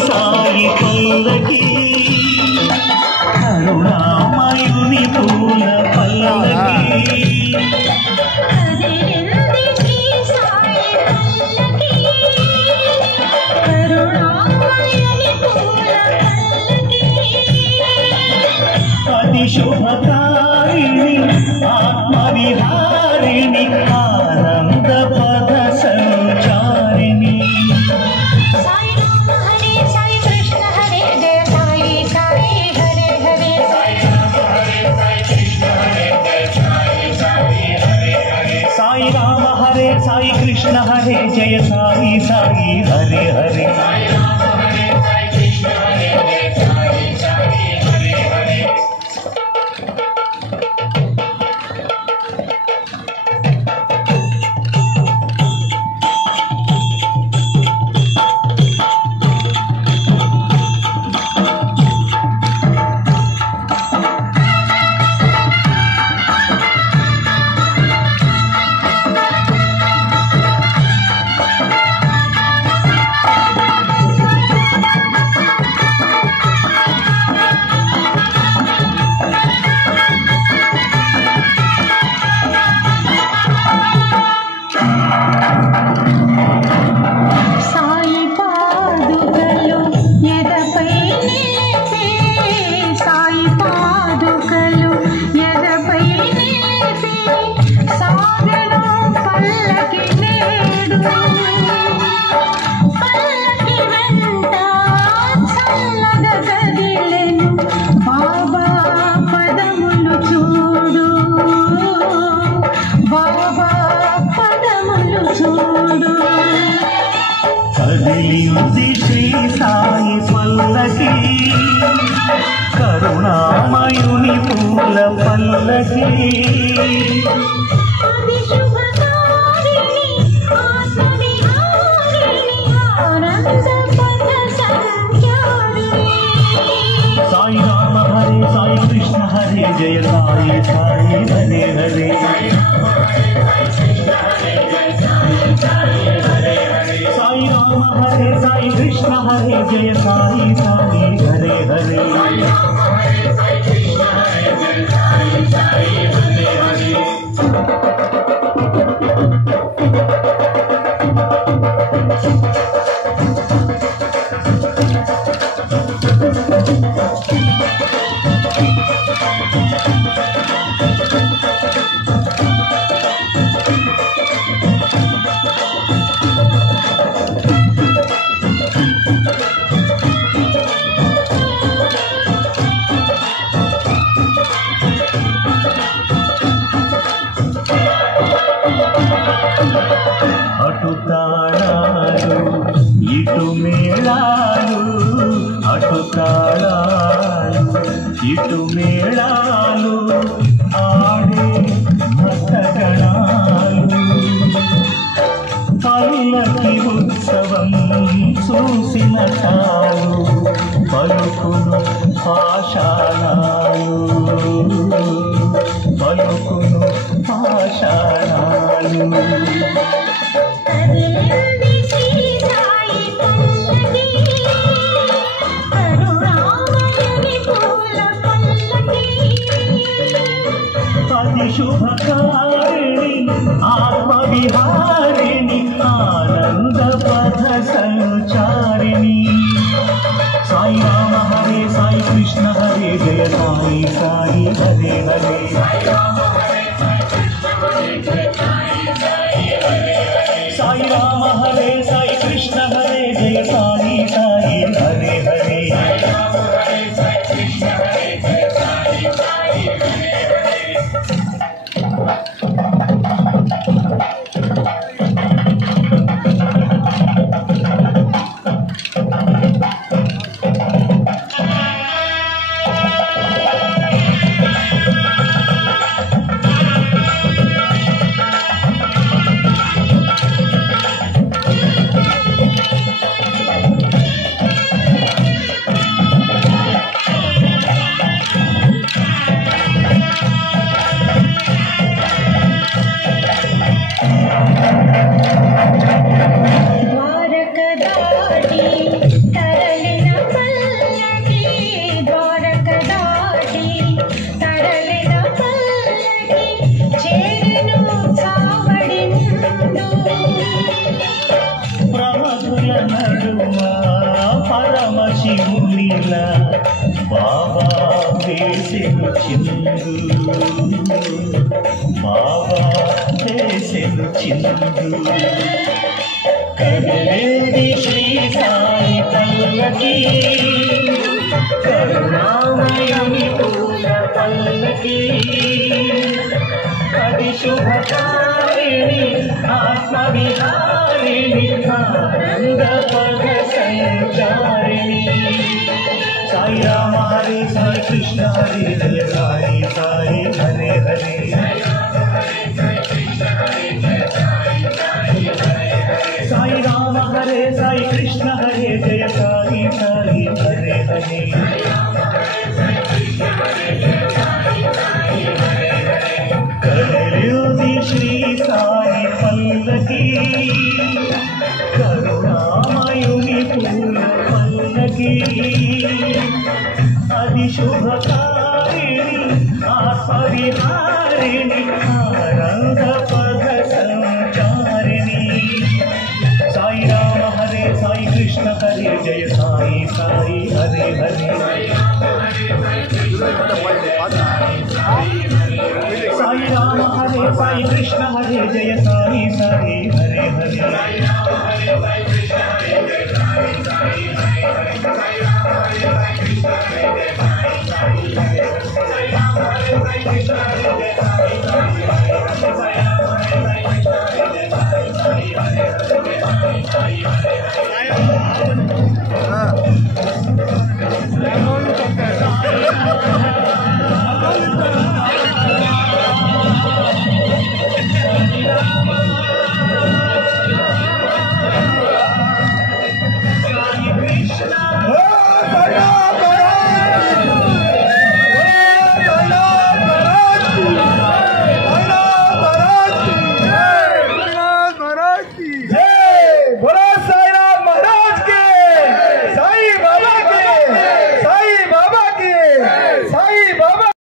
సాయి పల్లకి కరుణామయుని పూల పల్లకి అతి శుభకారిణి ఆత్మవిహారిణి ఆనంద పద సంచారిణి సాయి రామ హరే సాయి కృష్ణ హరే జయ సాయి సాయి హరే హరే సాయి రామ హరే సాయి కృష్ణ హరే జయ సాయి సాయి హరే హరే సాయి రామ హరే సాయి కృష్ణ హరే జయ సాయి సాయి హరే హరే సాయి రామ హరే సాయి కృష్ణ హరే జయ సాయి సాయి హరే హరే సాయి పాదుకలు ఎదపై నిలిపి సాయి పాదుకలు ఎదపై నిలిపి సాగను పల్లకి నేడు పల్లకి వెంట చల్లగా కదిలెను బాబా పదములు చూడు బాబా పదములు చూడు కదిలింది శ్రీ సాయి పల్లకి కరుణామయుని పూల పల్లకి అతి శుభకారిణి ఆత్మవిహారిణి ఆనంద పద సంచారిణి సాయి రామ హరే సాయి కృష్ణ హరే జయ సాయి సాయి హరే హరే సాయి రామ హరే సాయి కృష్ణ హరే జయ సాయి సాయి హరే హరే సాయి రామ హరే సాయి కృష్ణ హరే జయ సాయి సాయి హరే హరే సాయి రామ హరే సాయి కృష్ణ హరే జయ సాయి సాయి హరే హరే అటు తాళాలు ఇటు మేళాలు అటు తాళాలు ఇటు మేళాలు ఆడే భక్తగణాలు పల్లకి ఉత్సవం చూసిన తాను పలుకును పాషాణాలు పలుకును పాషాణాలు కదిలింది శ్రీ సాయి పల్లకి కరుణామయుని పూల పల్లకి అతి శుభకారిణి ఆత్మవిహారిణి ఆనంద పథ సంచారిణి సాయి రామ హరే సాయి కృష్ణ హరే జయ సాయి సాయి హరే హరే సాయి రామ హరే సాయి కృష్ణ హరే జయ సాయి సాయి హరే హరే సాయి రామ హరే సాయి కృష్ణ హరే జయ సాయి సాయి హరే హరే సాయి రామ హరే సాయి కృష్ణ హరే జయ సాయి సాయి హరే హరే వేసెను చిందు బాబా వేసెను చిందు కదలేది శ్రీ సాయి పల్లకి కరుణామయుని పూల పల్లకి అది శుభకారిణి ఆత్మవిహారిణి ఆనంద పద సంచారిణి సాయి రామ హరే సాయి కృష్ణ హరే జయ సాయి సాయి హరే హరే సాయి రామ హరే సాయి కృష్ణ హరే జయ సాయి సాయి హరే హరే కదలింది శ్రీ సాయి పల్లకి కరుణామయుని పూల పల్లకి అది శుభకారిణి ఆత్మవిహారిణి ఆనంద పద సంచారిణి సాయి రామ హరే సాయి కృష్ణ హరే జయ సాయి సాయి హరే హరే సాయి రామ హరే సాయి కృష్ణ హరే జయ సాయి సాయి హరే హరే जय